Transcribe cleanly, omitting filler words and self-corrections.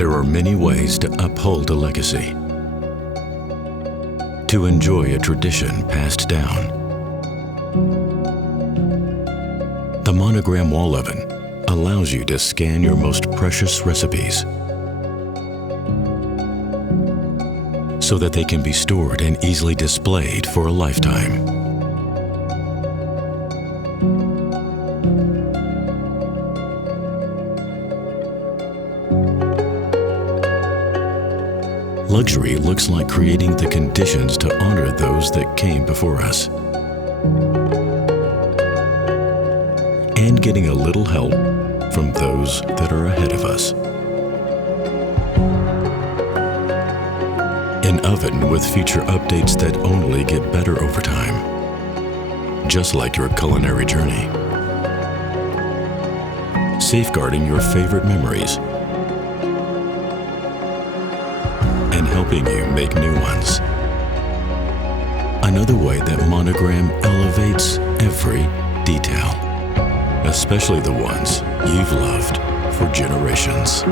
There are many ways to uphold a legacy, to enjoy a tradition passed down. The Monogram Wall Oven allows you to scan your most precious recipes so that they can be stored and easily displayed for a lifetime. Luxury looks like creating the conditions to honor those that came before us, and getting a little help from those that are ahead of us. An oven with feature updates that only get better over time, just like your culinary journey. Safeguarding your favorite memories and helping you make new ones. Another way that Monogram elevates every detail, especially the ones you've loved for generations.